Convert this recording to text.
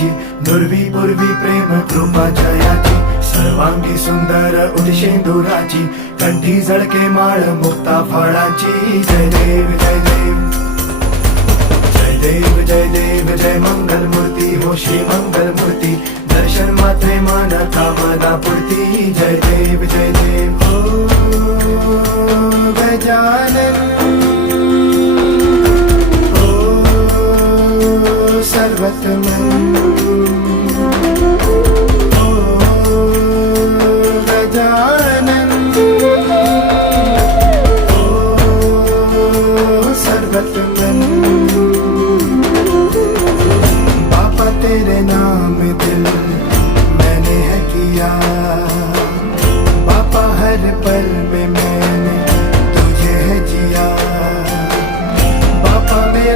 जयाची, नुरवी पूर्वी प्रेम कृपा जयाची, सर्वांगी सुंदर उदिशेंदुराची, कंठी झळके माळ मुक्ता फळाची. जय देव जय देव जय देव जय देव जय मंगल मूर्ती हो श्री मंगल मूर्ती, दर्शन मात्रे मन कामना पूर्ती. जय देव हो गजानन